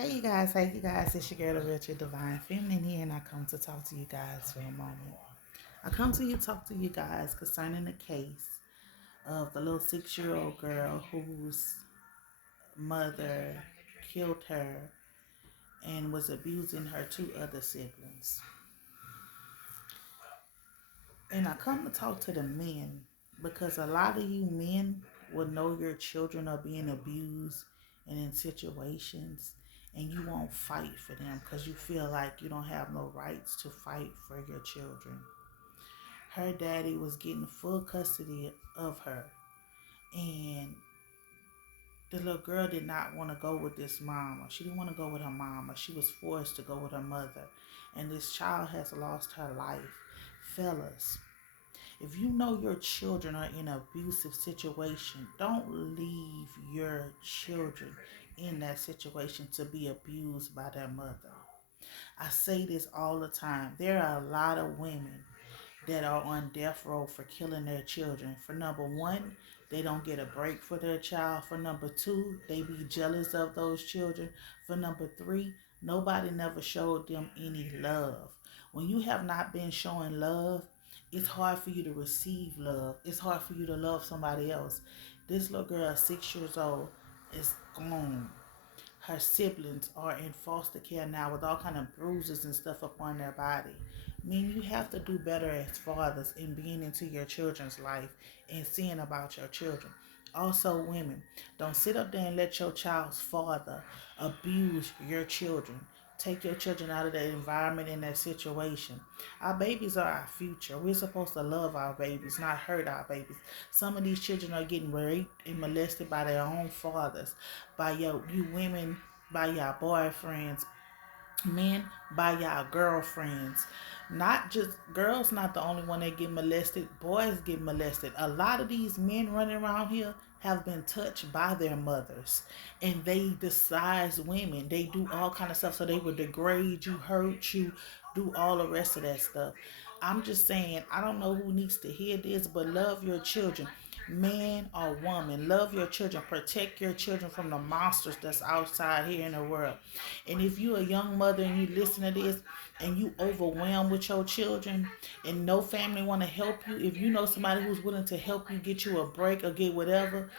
Hey you guys, it's your girl, the Richard Divine Feminine here, and I come to talk to you guys for a moment. I come to you talk to you guys concerning the case of the little 6 year old girl whose mother killed her and was abusing her two other siblings. And I come to talk to the men because a lot of you men will know your children are being abused and in situations, and you won't fight for them because you feel like you don't have no rights to fight for your children. Her daddy was getting full custody of her, and the little girl did not want to go with this mama. She didn't want to go with her mama. She was forced to go with her mother. And this child has lost her life. Fellas, if you know your children are in an abusive situation, don't leave your children in that situation to be abused by their mother. I say this all the time. There are a lot of women that are on death row for killing their children. For number one, they don't get a break for their child. For number two, they be jealous of those children. For number three, nobody never showed them any love. When you have not been showing love, it's hard for you to receive love. It's hard for you to love somebody else. This little girl, 6 years old, is gone. Her siblings are in foster care now with all kind of bruises and stuff upon their body. I mean, you have to do better as fathers in being into your children's life and seeing about your children. Also, women, don't sit up there and let your child's father abuse your children. Take your children out of that environment and that situation. Our babies are our future. We're supposed to love our babies, not hurt our babies. Some of these children are getting raped and molested by their own fathers, by you women, by your boyfriends, men, by your girlfriends. Not just girls, not the only one that get molested. Boys get molested. A lot of these men running around here have been touched by their mothers, and they despise women. They do all kind of stuff so they would degrade you, hurt you, do all the rest of that stuff. I'm just saying, I don't know who needs to hear this, but love your children, man or woman. Love your children. Protect your children from the monsters that's outside here in the world. And if you're a young mother and you listen to this and you overwhelmed with your children and no family want to help you, if you know somebody who's willing to help you get you a break or get whatever,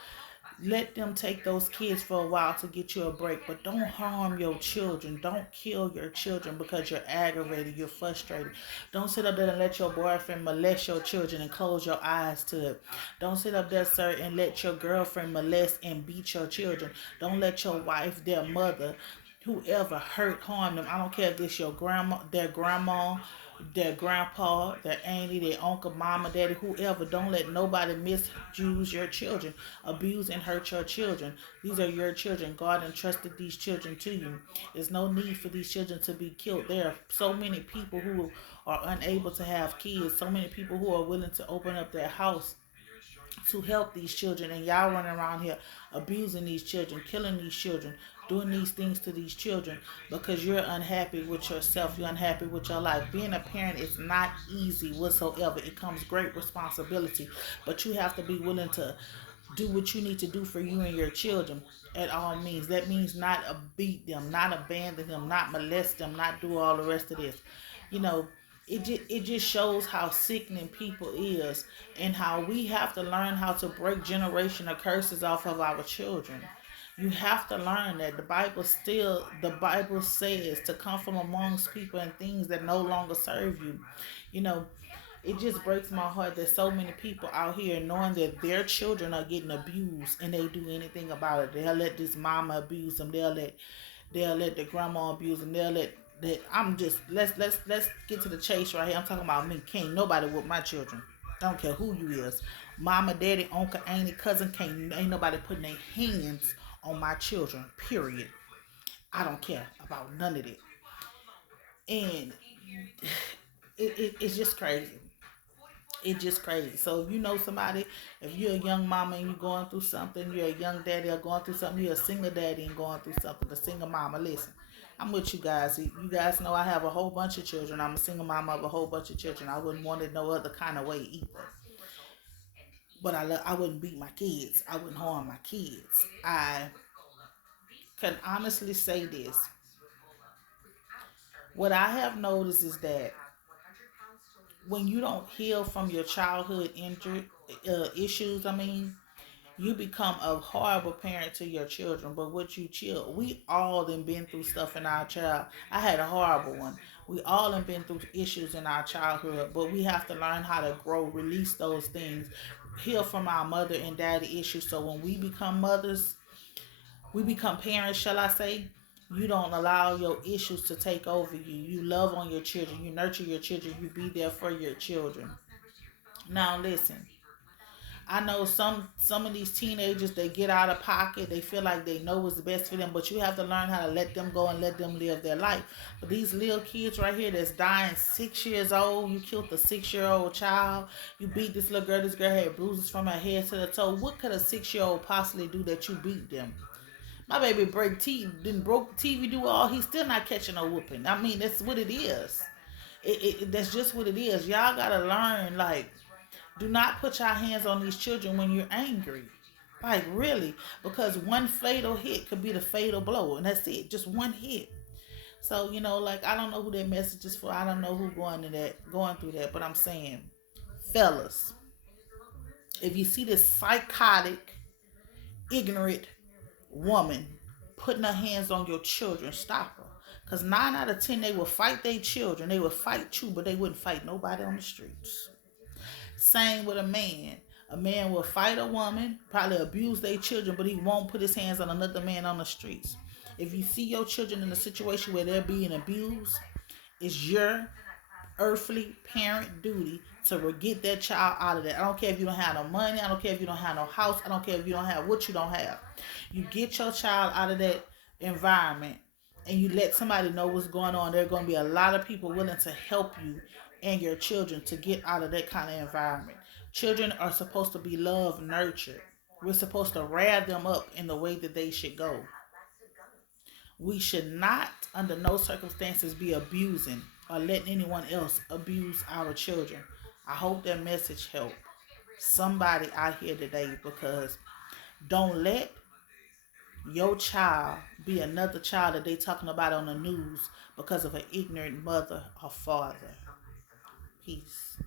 let them take those kids for a while to get you a break. But don't harm your children. Don't kill your children because you're aggravated, you're frustrated. Don't sit up there and let your boyfriend molest your children and close your eyes to it. Don't sit up there, sir, and let your girlfriend molest and beat your children. Don't let your wife, their mother, whoever hurt, harm them. I don't care if it's your grandma, their grandpa, their auntie, their uncle, mama, daddy, whoever. Don't let nobody misuse your children, abuse and hurt your children. These are your children. God entrusted these children to you. There's no need for these children to be killed. There are so many people who are unable to have kids, so many people who are willing to open up their house to help these children, and y'all running around here abusing these children, killing these children, doing these things to these children because you're unhappy with yourself, you're unhappy with your life. Being a parent is not easy whatsoever. It comes great responsibility, but you have to be willing to do what you need to do for you and your children at all means. That means not beat them, not abandon them, not molest them, not do all the rest of this. You know, it just shows how sickening people is, and how we have to learn how to break generational curses off of our children. You have to learn that the Bible says to come from amongst people and things that no longer serve you. You know, it just breaks my heart that so many people out here knowing that their children are getting abused and they do anything about it. They'll let this mama abuse them. They'll let the grandma abuse them. They'll let that. I'm just let's get to the chase right here. I'm talking about me. Can't nobody with my children. I don't care who you is. Mama, daddy, uncle, auntie, cousin. Ain't nobody putting their hands on my children. Period. I don't care about none of it. And it's just crazy. It's just crazy. So if you know somebody, if you're a young mama and you're going through something, you're a young daddy or going through something, you're a single daddy and going through something, a single mama, listen. I'm with you guys. You guys know I have a whole bunch of children. I'm a single mama of a whole bunch of children. I wouldn't want it no other kind of way either. But I wouldn't beat my kids. I wouldn't harm my kids. I can honestly say this. What I have noticed is that when you don't heal from your childhood injury issues, you become a horrible parent to your children. But what you chill, we all done been through stuff in our child. I had a horrible one. We all have been through issues in our childhood, but we have to learn how to grow, release those things, heal from our mother and daddy issues. So when we become mothers, we become parents, shall I say, you don't allow your issues to take over you. You love on your children, you nurture your children, you be there for your children. Now listen, I know some of these teenagers, they get out of pocket. They feel like they know what's best for them, but you have to learn how to let them go and let them live their life. But these little kids right here that's dying 6 years old, you killed a 6-year-old child. You beat this little girl. This girl had bruises from her head to the toe. What could a 6-year-old possibly do that you beat them? My baby break teeth, didn't broke TV, do all. He's still not catching a whooping. That's what it is. That's just what it is. Y'all gotta learn, like, do not put your hands on these children when you're angry. Like, really. Because one fatal hit could be the fatal blow. And that's it. Just one hit. So, like, I don't know who that message is for. I don't know who going through that. But I'm saying, fellas, if you see this psychotic, ignorant woman putting her hands on your children, stop her. Because 9 out of 10, they will fight their children. They will fight you, but they wouldn't fight nobody on the streets. Same with a man. A man will fight a woman, probably abuse their children, but he won't put his hands on another man on the streets. If you see your children in a situation where they're being abused, it's your earthly parent duty to get that child out of that. I don't care if you don't have no money. I don't care if you don't have no house. I don't care if you don't have what you don't have. You get your child out of that environment and you let somebody know what's going on. There are going to be a lot of people willing to help you and your children to get out of that kind of environment. Children are supposed to be loved, nurtured. We're supposed to rear them up in the way that they should go. We should not, under no circumstances, be abusing or letting anyone else abuse our children. I hope that message helped somebody out here today, because don't let your child be another child that they talking about on the news because of an ignorant mother or father. Peace.